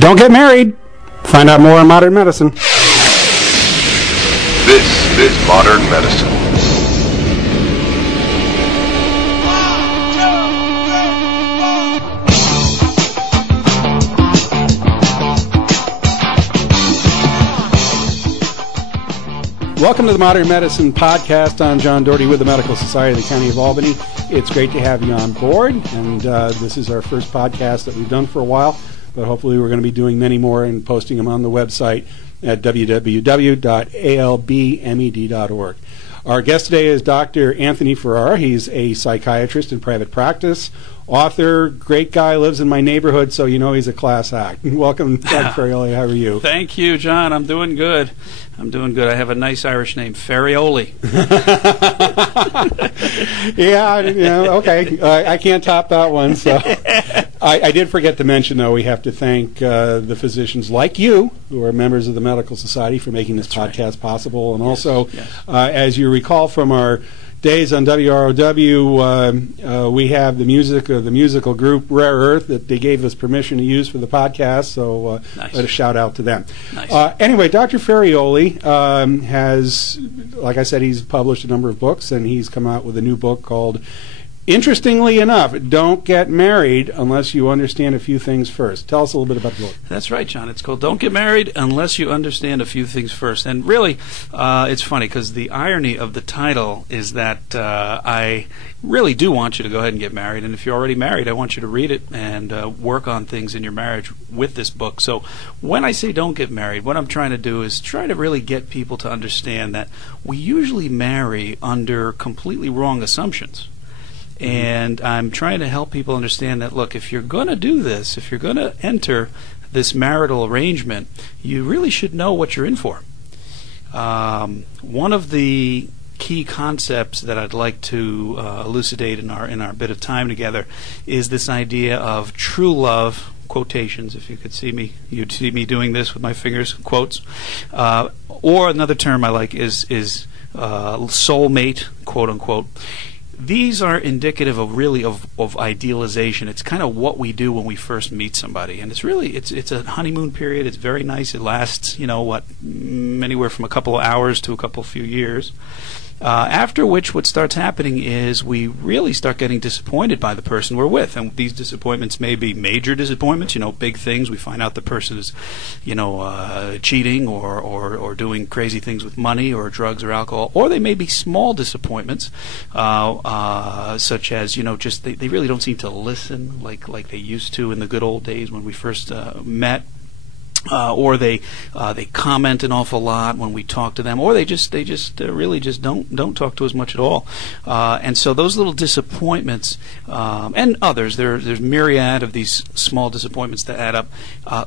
Don't get married. Find out more on modern medicine. This is Modern Medicine. Welcome to the Modern Medicine Podcast. I'm John Doherty with the Medical Society of the County of Albany. It's great to have you on board, and this is our first podcast that we've done for a while, but hopefully we're going to be doing many more and posting them on the website at www.albmed.org. Our guest today is Dr. Anthony Ferrara. He's a psychiatrist in private practice, author, great guy, lives in my neighborhood, so you know he's a class act. Welcome, Dr. Ferraioli. How are you? Thank you, John. I'm doing good. I have a nice Irish name, Ferraioli. Okay. I can't top that one. So I did forget to mention, though, we have to thank the physicians like you, who are members of the Medical Society, for making this podcast possible. And also, as you recall from our days on WROW, we have the music of the musical group Rare Earth that they gave us permission to use for the podcast, so nice. Let a shout out to them. Nice. Anyway, Dr. Ferraioli has, like I said, he's published a number of books, and he's come out with a new book called, interestingly enough, Don't Get Married Unless You Understand a Few Things First. Tell us a little bit about the book. That's right, John. It's called Don't Get Married Unless You Understand a Few Things First. And really, it's funny because the irony of the title is that I really do want you to go ahead and get married. And if you're already married, I want you to read it and work on things in your marriage with this book. So when I say don't get married, what I'm trying to do is try to really get people to understand that we usually marry under completely wrong assumptions. And I'm trying to help people understand that, look, if you're going to do this, if you're going to enter this marital arrangement, you really should know what you're in for. One of the key concepts that I'd like to elucidate in our bit of time together is this idea of true love, quotations, if you could see me, you'd see me doing this with my fingers, quotes. Or another term I like is soulmate, quote unquote. These are indicative of really of idealization. It's kind of what we do when we first meet somebody, and it's a honeymoon period. It's very nice. It lasts, anywhere from a couple of hours to a few years. After which, what starts happening is we really start getting disappointed by the person we're with, and these disappointments may be major disappointments, big things. We find out the person is, cheating or doing crazy things with money or drugs or alcohol, or they may be small disappointments, such as just they really don't seem to listen like they used to in the good old days when we first met. Or they comment an awful lot when we talk to them, or they really don't talk to us much at all. And so those little disappointments and others, there's myriad of these small disappointments that add up.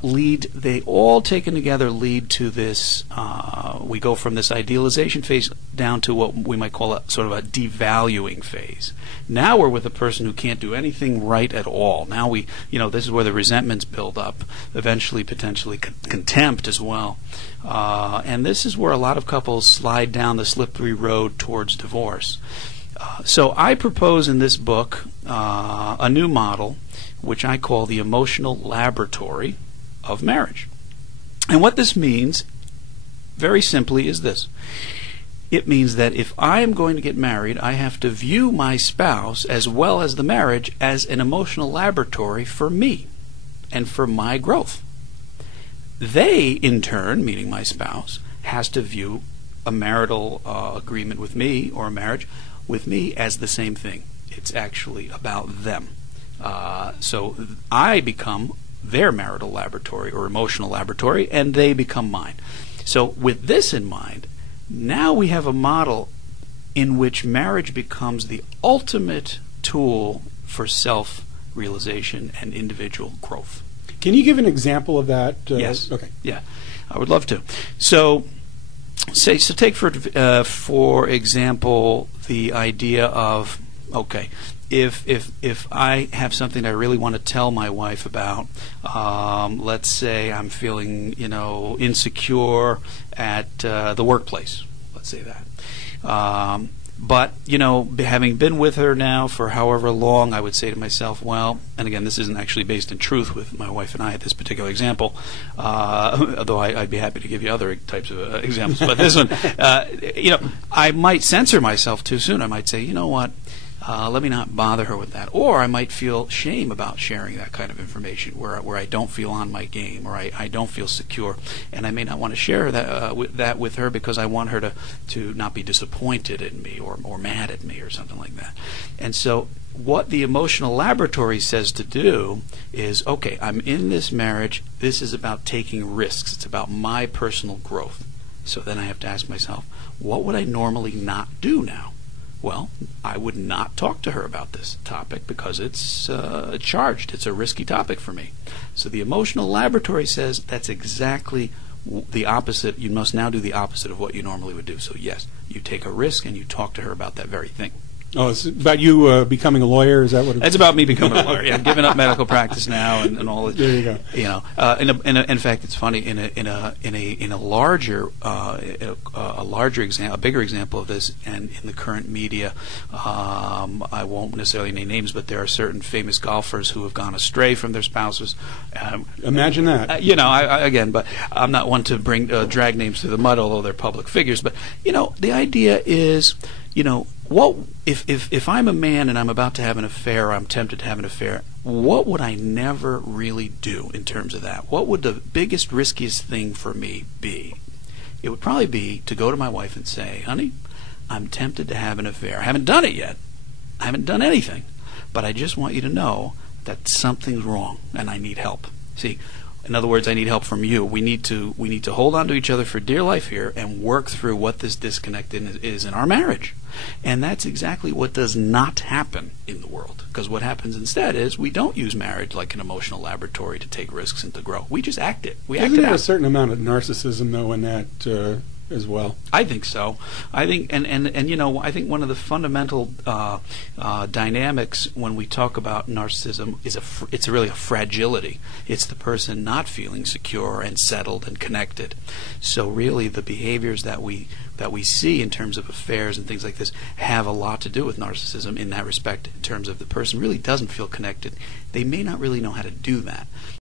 They all taken together lead to this. We go from this idealization phase down to what we might call a sort of a devaluing phase. Now we're with a person who can't do anything right at all. Now this is where the resentments build up, eventually potentially contempt as well. And this is where a lot of couples slide down the slippery road towards divorce. So I propose in this book a new model, which I call the emotional laboratory of marriage. And what this means, very simply, is this. It means that if I am going to get married, I have to view my spouse as well as the marriage as an emotional laboratory for me and for my growth. They, in turn, meaning my spouse, has to view a marital agreement with me or a marriage with me as the same thing. It's actually about them. So I become their marital laboratory or emotional laboratory, and they become mine. So with this in mind, now we have a model in which marriage becomes the ultimate tool for self-realization and individual growth. Can you give an example of that? Yes. Okay. Yeah, I would love to. So take for example the idea of, okay, if I have something I really want to tell my wife about, let's say I'm feeling insecure at the workplace. Let's say that. But, having been with her now for however long, I would say to myself, well, and again, this isn't actually based in truth with my wife and I at this particular example, although I'd be happy to give you other types of examples. But this one, I might censor myself too soon. I might say, you know what? Let me not bother her with that. Or I might feel shame about sharing that kind of information where I don't feel on my game, or I don't feel secure. And I may not want to share that with her because I want her to not be disappointed in me or mad at me or something like that. And so what the emotional laboratory says to do is, okay, I'm in this marriage. This is about taking risks. It's about my personal growth. So then I have to ask myself, what would I normally not do now? Well, I would not talk to her about this topic because it's charged. It's a risky topic for me. So the emotional laboratory says that's exactly the opposite. You must now do the opposite of what you normally would do. So yes, you take a risk and you talk to her about that very thing. Oh, it's about you becoming a lawyer? Is that what it's about? Me becoming a lawyer. Yeah, I'm giving up medical practice now and all that. There you go. In fact, it's funny. In a larger example, a bigger example of this, and in the current media, I won't necessarily name names, but there are certain famous golfers who have gone astray from their spouses. Imagine that. Again, but I'm not one to bring drag names through the mud, although they're public figures. But the idea is, what if I'm a man and I'm about to have an affair, or I'm tempted to have an affair, what would I never really do in terms of that? What would the biggest, riskiest thing for me be? It would probably be to go to my wife and say, honey, I'm tempted to have an affair. I haven't done it yet. I haven't done anything. But I just want you to know that something's wrong and I need help. See, in other words, I need help from you. We need to hold on to each other for dear life here and work through what this disconnect is in our marriage. And that's exactly what does not happen in the world. Because what happens instead is we don't use marriage like an emotional laboratory to take risks and to grow. We just act it. Isn't there a certain amount of narcissism, though, in that as well? I think so. I think, and I think one of the fundamental dynamics when we talk about narcissism is it's really a fragility. It's the person not feeling secure and settled and connected. So really, the behaviors that we see in terms of affairs and things like this have a lot to do with narcissism in that respect. In terms of the person really doesn't feel connected, they may not really know how to do that.